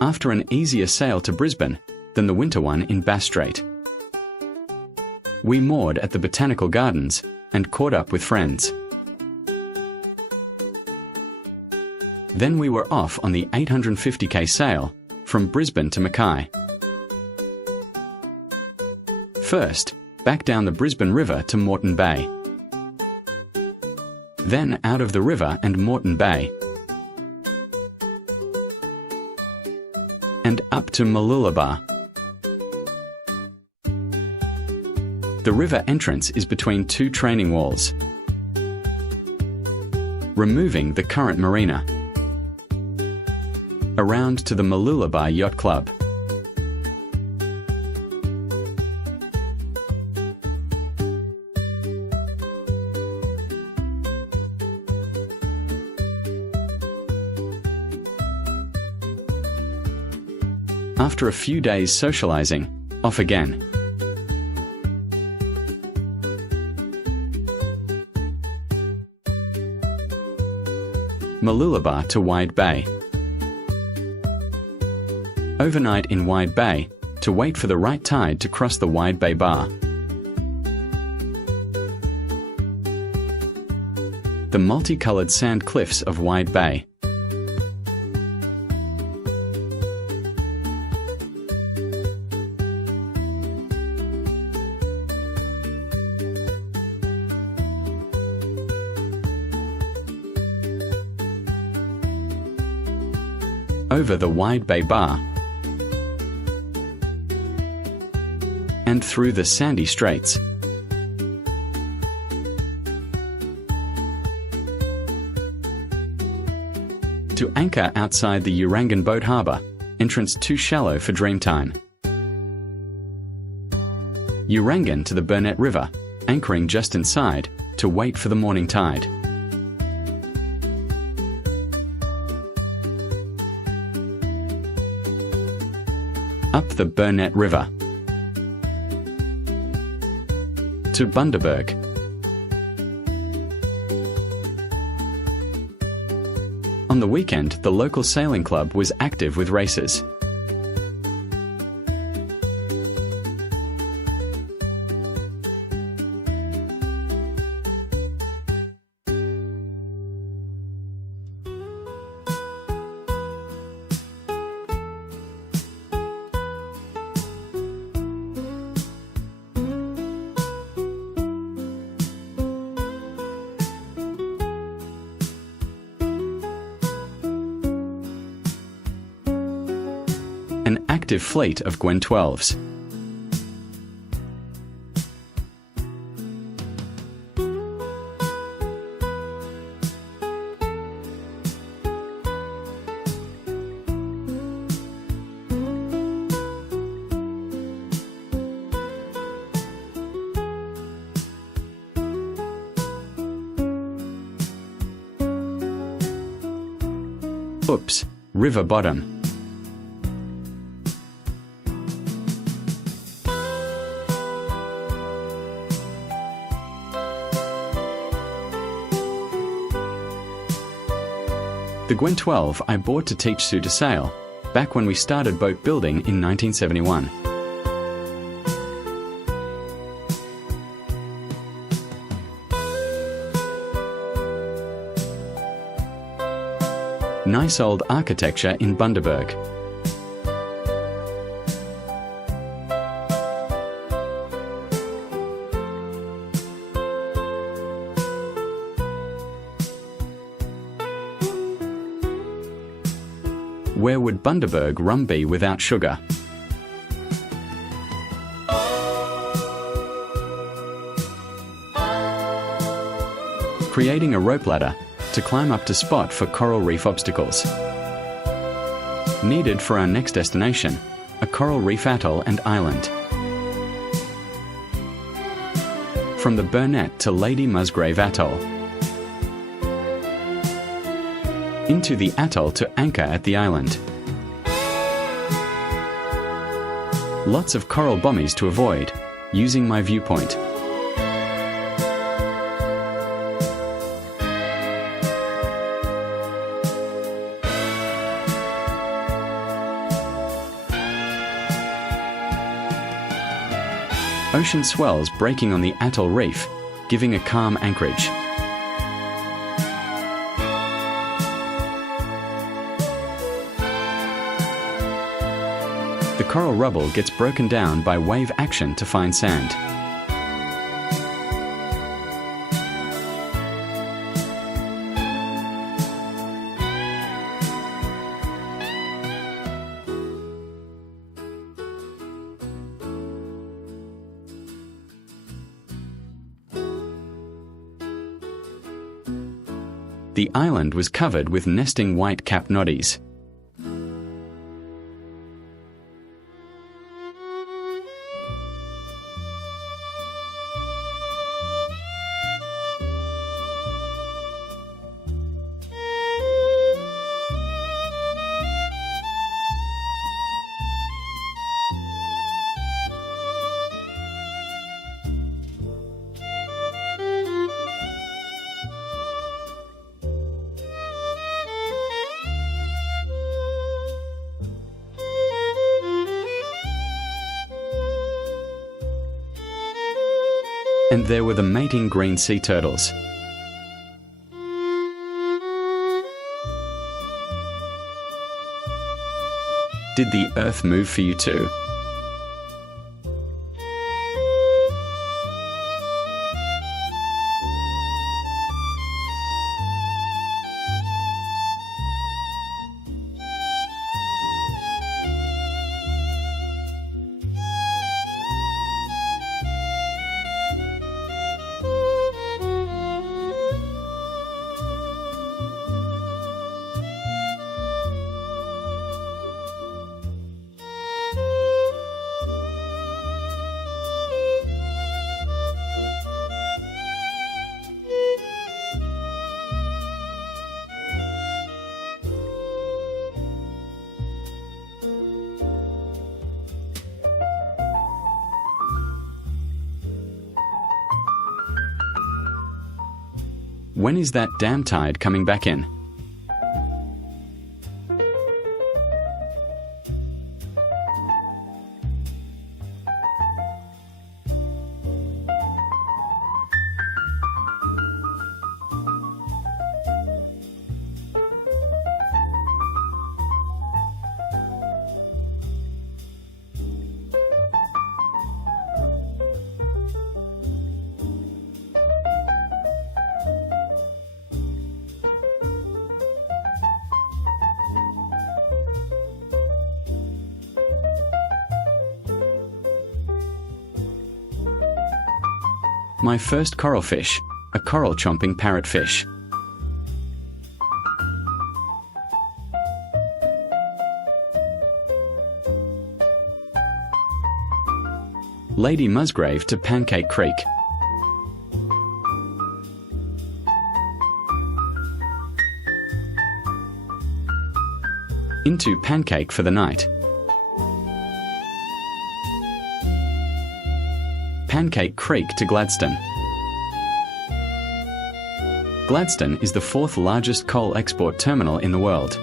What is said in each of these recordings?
after an easier sail to Brisbane than the winter one in Bass Strait. We moored at the Botanical Gardens and caught up with friends. Then we were off on the 850k sail from Brisbane to Mackay. First, back down the Brisbane River to Moreton Bay. Then out of the river and Moreton Bay. And up to Mooloolaba. The river entrance is between two training walls, removing the current marina. Around to the Mooloolaba Yacht Club. After a few days socialising, off again. Mooloolaba to Wide Bay. Overnight in Wide Bay to wait for the right tide to cross the Wide Bay Bar. The multicoloured sand cliffs of Wide Bay. Over the Wide Bay Bar and through the sandy straits. To anchor outside the Urangan Boat Harbour, entrance too shallow for Dreamtime. Urangan to the Burnett River, anchoring just inside to wait for the morning tide. Up the Burnett River to Bundaberg. On the weekend, the local sailing club was active with races. An active fleet of Gwen 12s. Oops, river bottom. The Gwen 12 I bought to teach Sue to sail, back when we started boat building in 1971. Nice old architecture in Bundaberg. Where would Bundaberg rum be without sugar? Creating a rope ladder to climb up to spot for coral reef obstacles. Needed for our next destination, a coral reef atoll and island. From the Burnett to Lady Musgrave Atoll. Into the atoll to anchor at the island. Lots of coral bommies to avoid, using my viewpoint. Ocean swells breaking on the atoll reef, giving a calm anchorage. The coral rubble gets broken down by wave action to find sand. The island was covered with nesting white-capped noddies. And there were the mating green sea turtles. Did the earth move for you too? When is that damn tide coming back in? My first coral fish, a coral-chomping parrotfish. Lady Musgrave to Pancake Creek. Into Pancake for the night. Pancake Creek to Gladstone. Gladstone is the fourth largest coal export terminal in the world.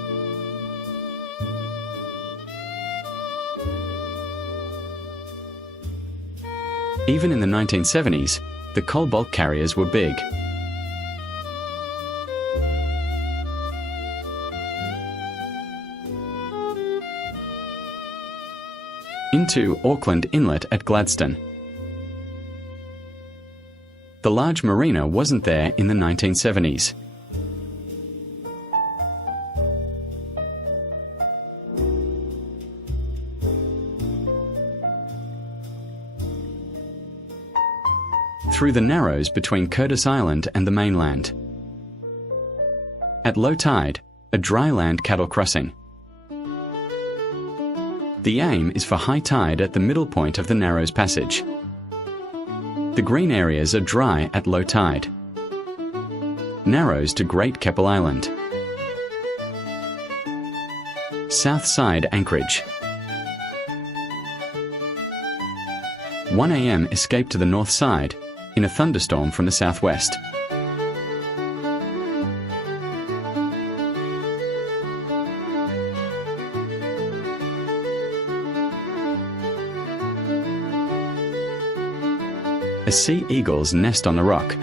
Even in the 1970s, the coal bulk carriers were big. Into Auckland Inlet at Gladstone. The large marina wasn't there in the 1970s. Through the narrows between Curtis Island and the mainland. At low tide, a dry land cattle crossing. The aim is for high tide at the middle point of the Narrows Passage. The green areas are dry at low tide. Narrows to Great Keppel Island. South Side Anchorage. 1 a.m. escape to the north side in a thunderstorm from the southwest. a sea eagle's nest on the rock.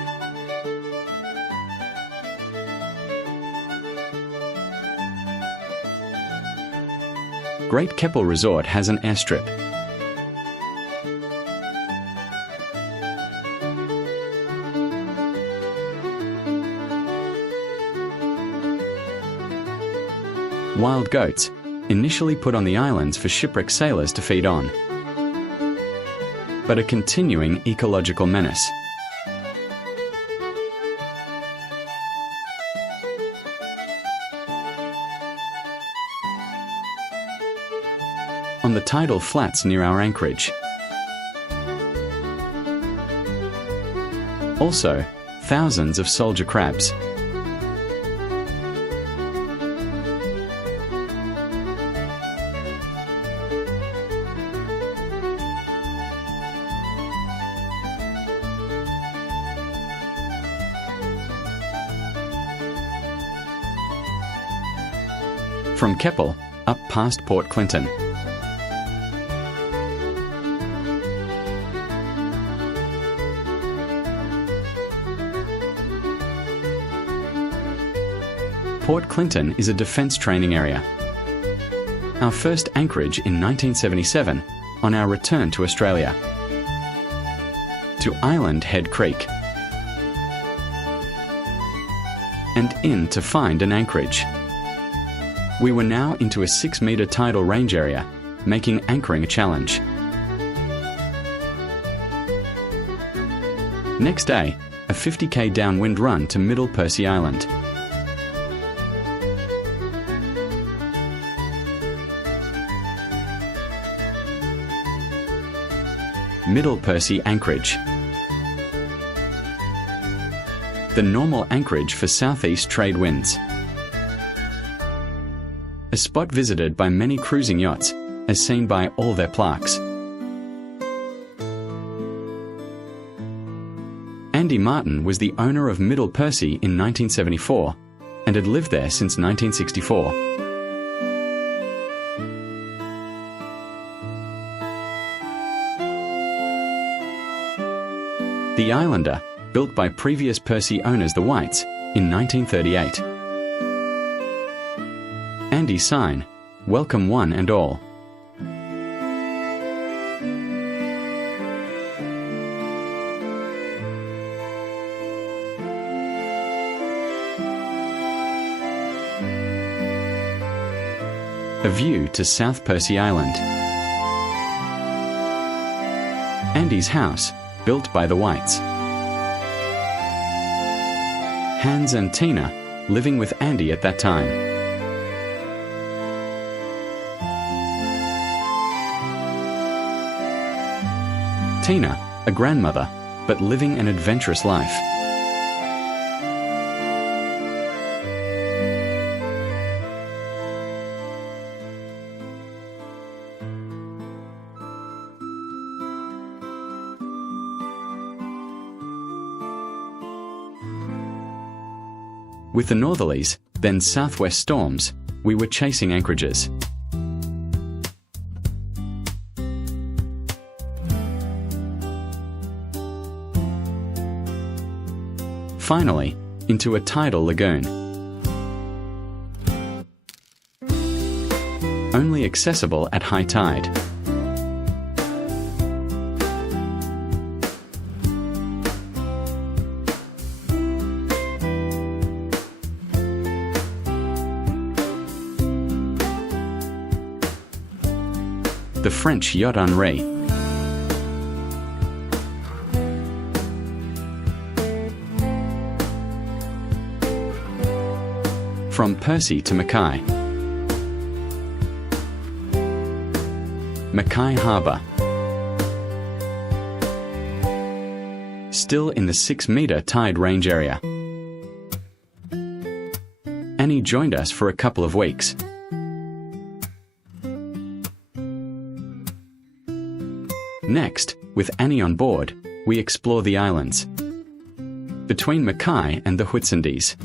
Great Keppel Resort has an airstrip. Wild goats, initially put on the islands for shipwrecked sailors to feed on, but a continuing ecological menace. On the tidal flats near our anchorage. Also, thousands of soldier crabs. From Keppel, up past Port Clinton. Port Clinton is a defence training area. Our first anchorage in 1977 on our return to Australia. To Island Head Creek. And in to find an anchorage. We were now into a 6-metre tidal range area, making anchoring a challenge. Next day, a 50k downwind run to Middle Percy Island. Middle Percy Anchorage. The normal anchorage for southeast trade winds. A spot visited by many cruising yachts, as seen by all their plaques. Andy Martin was the owner of Middle Percy in 1974 and had lived there since 1964. The Islander, built by previous Percy owners the Whites in 1938. Andy's sign, welcome one and all. A view to South Percy Island. Andy's house, built by the Whites. Hans and Tina, living with Andy at that time. Tina, a grandmother, but living an adventurous life. With the northerlies, then southwest storms, we were chasing anchorages. Finally, into a tidal lagoon. Only accessible at high tide. The French yacht Henri. From Percy to Mackay. Mackay Harbour. Still in the 6-metre tide range area. Annie joined us for a couple of weeks. Next, with Annie on board, we explore the islands. Between Mackay and the Whitsundays.